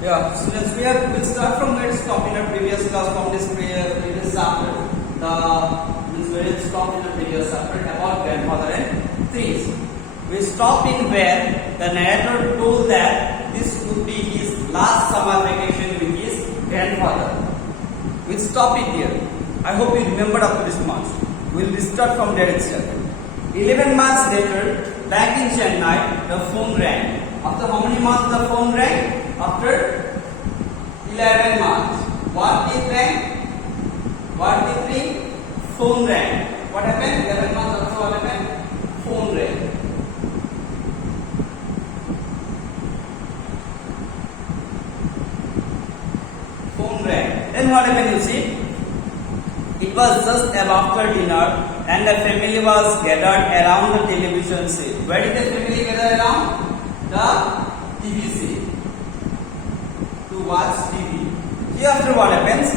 Yeah, students, we'll start from where it stopped in our previous class from this previous chapter. Where it stopped in the previous chapter about grandfather and trees. We stopped in where the narrator told that this would be his last summer vacation with his grandfather. We'll stop it here. I hope you remember up to this much. We'll restart from there itself. 11 months later, back in Chennai, the phone rang. After how many months the phone rang? After 11 months. What did rang? What did ring? Phone rang. What happened? 11 months after what happened? Phone rang. Phone rang. Then what happened, you see? It was just after dinner and the family was gathered around the television set. Where did the family gather around? The TV set. To watch TV. Hereafter what happens?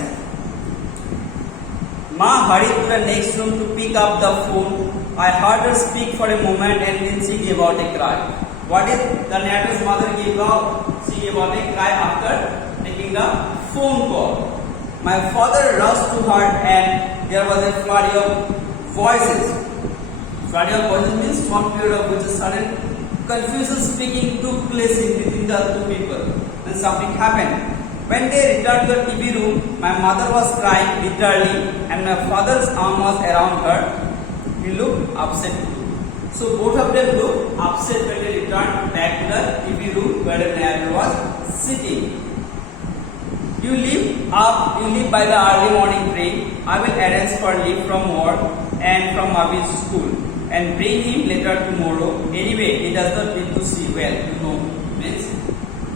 Ma hurried to the next room to pick up the phone. I heard her speak for a moment and then she gave out a cry. What did the narrator's mother give out? She gave out a cry after taking the phone call. My father rushed to her and there was a flurry of voices. Flurry of voices means one period of which a sudden confusion speaking took place between the two people. Then something happened. When they returned to the TV room, my mother was crying bitterly and my father's arm was around her. He looked upset too. So both of them looked upset when they returned back to the TV room where the narrator was sitting. You leave by the early morning train. I will arrange for leave from work and from Abhi's school and bring him later tomorrow. Anyway, he does not need to see well, you know. Means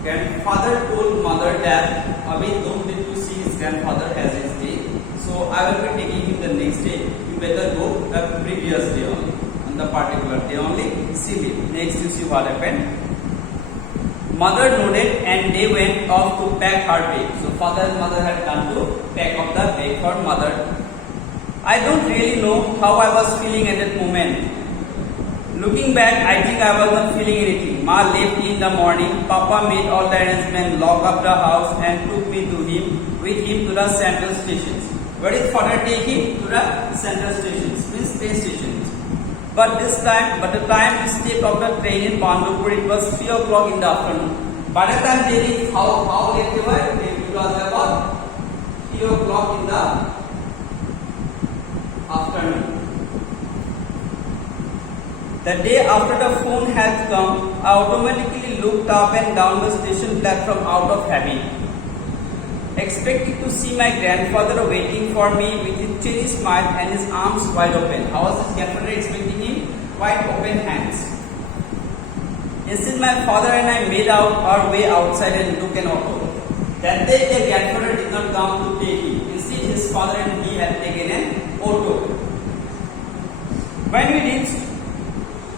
grandfather told mother that Abhi don't need to see his grandfather as his day. So I will be taking him the next day. You better go the previous day only. On the particular day only, see him. Next you see what happened. Mother nodded and they went off to pack her bag. So father and mother had gone to pack up the bag for mother. I don't really know how I was feeling at that moment. Looking back, I think I was not feeling anything. Ma left in the morning. Papa made all the arrangements, locked up the house and took me with him to the central stations. Where did father take him? To the central stations, means train stations. But the time we stepped off the train in Pandupur, it was 3 o'clock in the afternoon. By the time they reached, how late they were? It was about 3 o'clock in the afternoon. The day after the phone had come, I automatically looked up and down the station platform out of habit, expecting to see my grandfather waiting for me with his cheery smile and his arms wide open. How was his grandfather expecting him? Wide open hands. Instead, my father and I made our way outside and took an auto. That day, the grandfather did not come to take him. Instead, his father and he had taken an auto. When we reached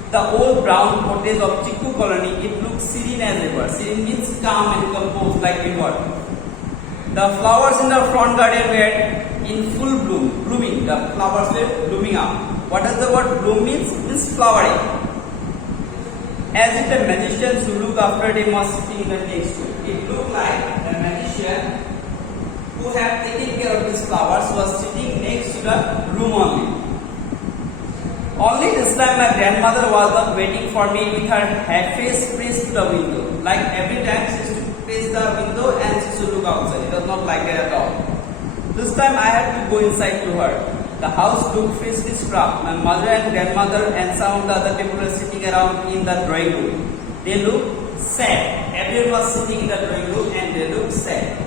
the old brown cottage of Chikku colony, it looked serene as ever. Serene means calm and composed like river. The flowers in the front garden were in full blooming. The flowers were blooming up. What does the word bloom means? Means flowering. As if the magicians who look after them was sitting in the next room. It looked like the magician who had taken care of these flowers was sitting next to the room only. Only this time my grandmother was not waiting for me with her face pressed to the window. Like every time she used to face the window and she should look outside. It was not like that at all. This time I had to go inside to her. The house looked freshly scrubbed. My mother and grandmother and some of the other people were sitting around in the drawing room. They looked sad. Everyone was sitting in the drawing room and they looked sad.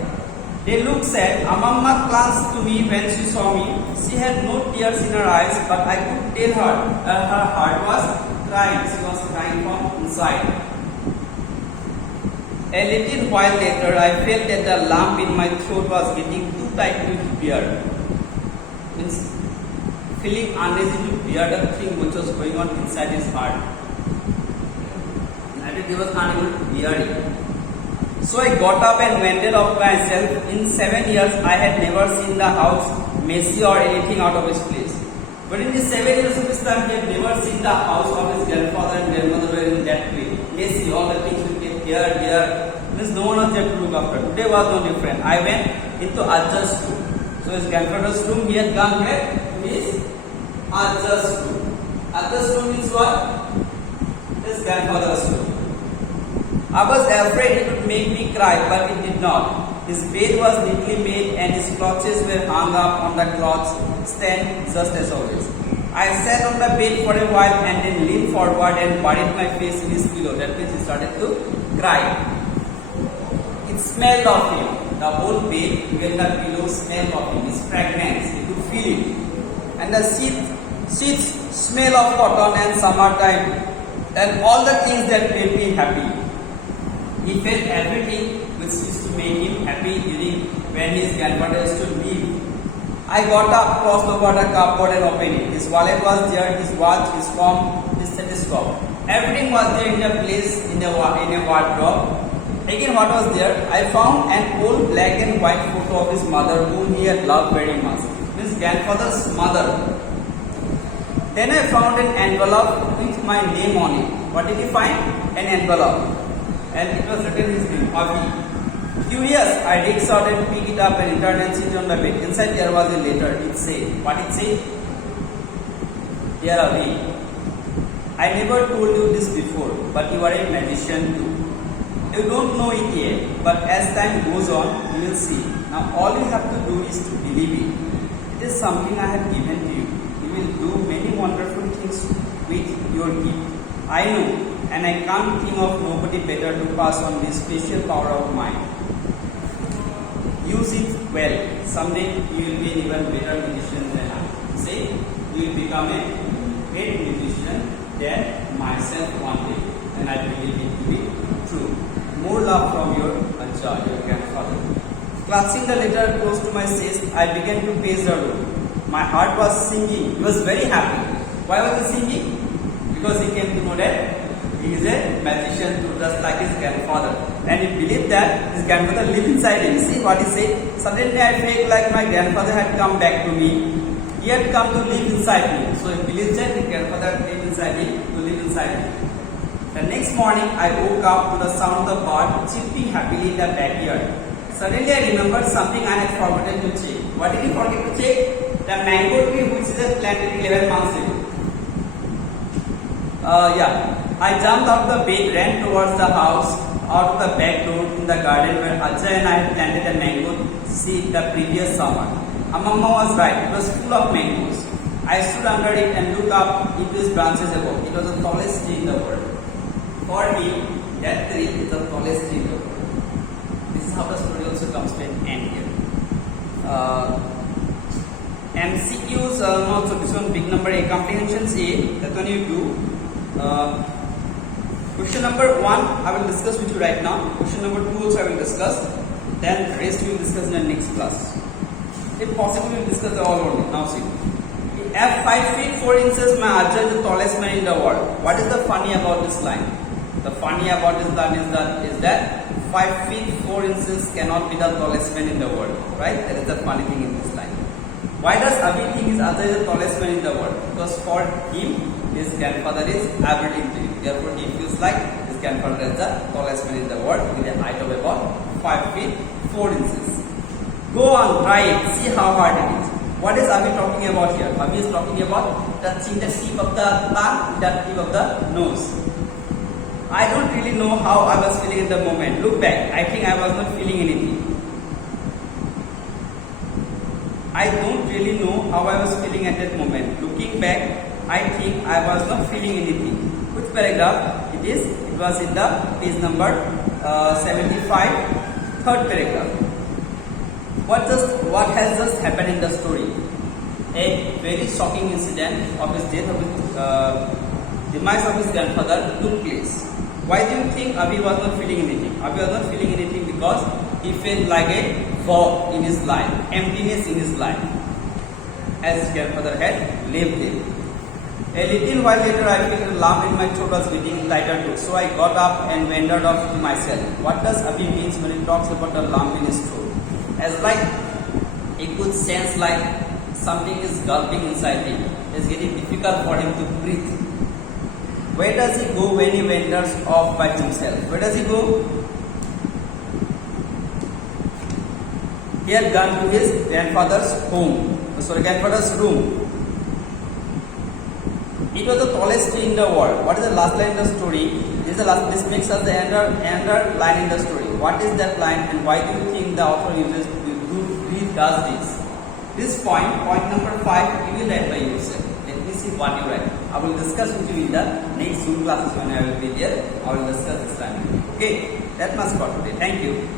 They looked sad. Amamma glanced to me when she saw me. She had no tears in her eyes, but I could tell her that her heart was crying. She was crying from inside. A little while later, I felt that the lump in my throat was getting too tight to bear. Means feeling uneasy to bear the thing which was going on inside his heart. And he was unable to bear it. So I got up and wended off myself. In 7 years, I had never seen the house messy or anything out of its place. But in the 7 years of his time, he had never seen the house of his grandfather and grandmother were in that way. Messy, all the things were kept here. Means no one was there to look after. Today was no different. I went into Ajja's room. So his grandfather's room, he had gone here to his Ajja's room. Ajja's room means what? His grandfather's room. I was afraid it would make me cry, but it did not. His bed was neatly made and his clothes were hung up on the clothes stand just as always. I sat on the bed for a while and then leaned forward and buried my face in his pillow. That means he started to cry. It smelled of him. The whole bed, even the pillow, smelled of him. His fragrance, you could feel it. And the sheets smell of cotton and summertime and all the things that made me happy. He felt everything which used to make him happy during when his grandfather used to leave. I got up, crossed over the cupboard and opened it. His wallet was there, his watch, his comb, his stethoscope. Everything was there in a place in a wardrobe. Again, what was there? I found an old black and white photo of his mother whom he had loved very much. His grandfather's mother. Then I found an envelope with my name on it. What did he find? An envelope. And it was written his name, Avi. Curious, I reached out and picked it up and returned and sit on my bed. Inside there was a letter. It said, what it said? Dear Avi, I never told you this before, but you are a magician too. You don't know it yet, but as time goes on, you will see. Now all you have to do is to believe it. It is something I have given to you. You will do many wonderful things with your gift. I know, and I can't think of nobody better to pass on this special power of mine. Use it well. Someday you will be an even better musician than I. Say, you will become a great musician than myself one day. And I believe it to be true. More love from your Ajja, your grandfather. Clutching the letter close to my chest, I began to pace the room. My heart was singing. He was very happy. Why was he singing? Because he came to know that he is a magician too, just like his grandfather. And he believed that his grandfather lived inside him. See what he said? Suddenly I felt like my grandfather had come back to me. He had come to live inside me. So he believed that his grandfather lived inside him, to live inside him. The next morning I woke up to the sound of the bird chirping happily in the backyard. Suddenly I remembered something I had forgotten to check. What did he forget to check? The mango tree which is planted 11 months ago. I jumped out of the bed, ran towards the house, out of the back door in the garden where Ajja and I had planted a mango seed the previous summer. Amamma was right, it was full of mangoes. I stood under it and looked up into its branches above. It was the tallest tree in the world. For me, that tree is the tallest tree in the world. This is how the story also comes to an end here. MCQs, so this one big number A, comprehensions A, that one you do. Question number 1 I will discuss with you right now. Question number 2 also I will discuss. Then rest we will discuss in the next class. If possible we will discuss the all only. Now see. At 5 feet 4 inches my Ajja is the tallest man in the world. What is the funny about this line? The funny about this line is that 5 feet 4 inches cannot be the tallest man in the world. Right? That is the funny thing in this line. Why does Avi think his Ajja is the tallest man in the world? Because for him his grandfather is everything to him. Therefore, he feels like his grandfather is the tallest man in the world with a height of about 5 feet 4 inches. Go on, try it. See how hard it is. What is Avi talking about here? Avi is talking about touching the tip of the tongue, the tip of the nose. I don't really know how I was feeling in the moment. Look back. I think I was not feeling anything. I don't really know how I was feeling at that moment. Looking back, I think I was not feeling anything. Which paragraph it is? It was in the page number 75, third paragraph. What has just happened in the story? A very shocking incident of his death, of his demise of his grandfather took place. Why do you think Avi was not feeling anything? Avi was not feeling anything because he felt like a void in his life, emptiness in his life, as his grandfather had lived it. A little while later, I felt a lump in my throat was beating lighter too. So I got up and wandered off to myself. What does Avi means when he talks about a lump in his throat? As like he could sense like something is gulping inside him. It's getting difficult for him to breathe. Where does he go when he wanders off by himself? Where does he go? He had gone to his grandfather's grandfather's room. It was the tallest tree in the world. What is the last line in the story? This makes us the end line in the story. What is that line, and why do you think the author does this? This point number 5, you will write by yourself. Let me see what you write. I will discuss with you in the next Zoom classes when I will be there. I will discuss this time. Okay, that much for today. Thank you.